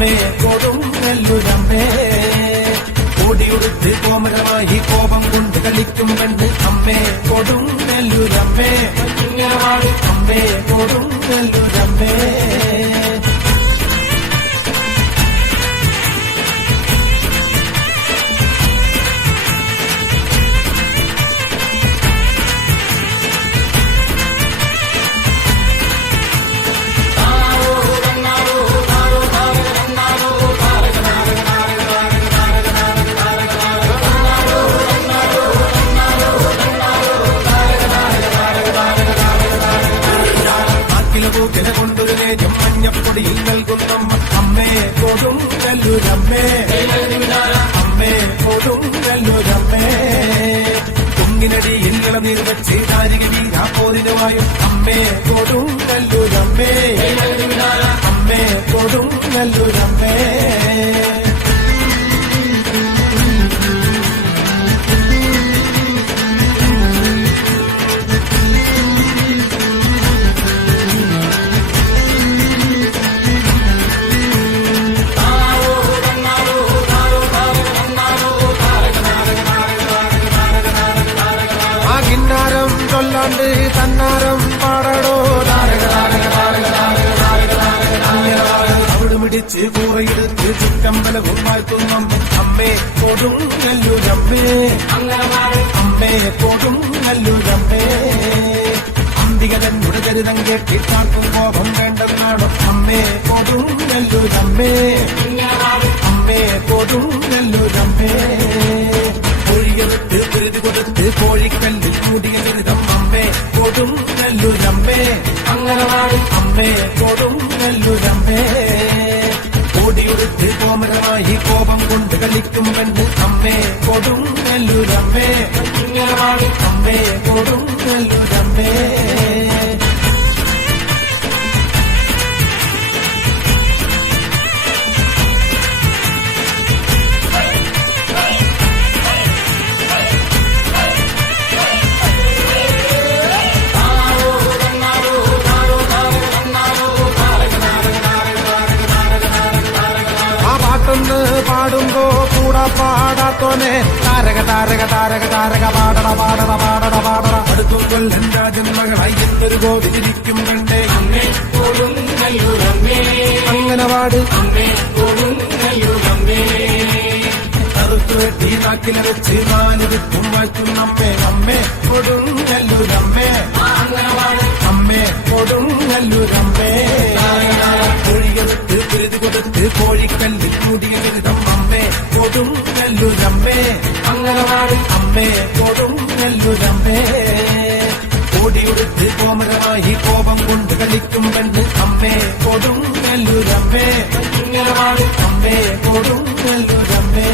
അമ്മേ കൊടുങ്ങല്ലൂരമ്മേ. ഓടിയുടുത്ത് കോമരമായി കോപം കൊണ്ട് കളിക്കും പെണ്ണ് അമ്മേ കൊടുങ്ങല്ലൂരമ്മേ. അമ്മേ കൊടുങ്ങല്ലൂരമ്മേ. കൊണ്ടൊരു നേരം മഞ്ഞപ്പൊടിയിൽ നൽകുന്നമ്മ അമ്മേ കൊടുങ്ങല്ലൂരമ്മേ. അമ്മേ കൊടുങ്ങല്ലൂരമ്മേ. കുങ്ങിനടിയിൽ ഇളനീർ വെച്ച് നാരിക വീരാപ്പോരിനുമായും അമ്മേ കൊടുങ്ങല്ലൂരമ്മേ. അമ്മേ കൊടുങ്ങല്ലൂരമ്മേ. ചൊല്ലാണ്ട് തന്നാരം പാടടോ അവിടെ മിടിച്ച് കൂറയെടുത്ത് ചുറ്റമ്പലവും വാഴ്ത്തുന്ന അമ്മേ കൊടുങ്ങല്ലൂരമ്മേ. അമ്മേ കൊടുങ്ങല്ലൂരമ്മേ. അന്തികതന്നുടെ ചരിതം കേട്ടിട്ടാർക്കും കോപം വേണ്ടെന്നാണോ അമ്മേ കൊടുങ്ങല്ലൂരമ്മേ. അമ്മേ കൊടുങ്ങല്ലൂരമ്മേ. കോഴിയെടുത്ത് കുരുതി കൊടുത്ത് കോഴിക്കല്ലിൽ കൂടിയ ചരിതം അമ്മേ കൊടുങ്ങല്ലൂരമ്മേ. അമ്മേ കൊടുങ്ങല്ലൂരമ്മേ. ഓടിയുടുത്ത് കോമരമായി കോപം കൊണ്ട് കളിക്കും പെണ്ണ് അമ്മേ കൊടുങ്ങല്ലൂരമ്മേ. അമ്മേ കൊടുങ്ങല്ലൂരമ്മേ. പാടുമ്പോ കൂടാ പാടാത്തോനെ താരക താരക താരക താരക പാടട പാടട പാടട പാടട. അടുത്തും കൊല്ലം രാജന്മകളായി എന്നൊരു കോവിലിരിക്കും കണ്ടേ അമ്മേ കൊടുങ്ങല്ലൂരമ്മേ. അങ്ങനെ പാട് അമ്മേ കൊടുങ്ങല്ലൂരമ്മേ. കറുത്തു വെട്ടി നാക്കിലെ വെച്ച് നാലുവിത്തും വായിക്കും അമ്മേ. അമ്മേ കൊടുങ്ങല്ലൂരമ്മേ. അമ്മേ കൊടുങ്ങല്ലൂരമ്മേ. കോഴിയെടുത്ത് കുരുതി കൊടുത്ത് കോഴിക്കല്ലിൽ കൂടിയ ചരിതം അമ്മേ കൊടുങ്ങല്ലൂരമ്മേ. അമ്മേ കൊടുങ്ങല്ലൂരമ്മേ. ഓടിയുടുത്ത് കോമരമായി കോപം കൊണ്ട് കളിക്കും പെണ്ണ് അമ്മേ കൊടുങ്ങല്ലൂരമ്മേ. അമ്മേ കൊടുങ്ങല്ലൂരമ്മേ.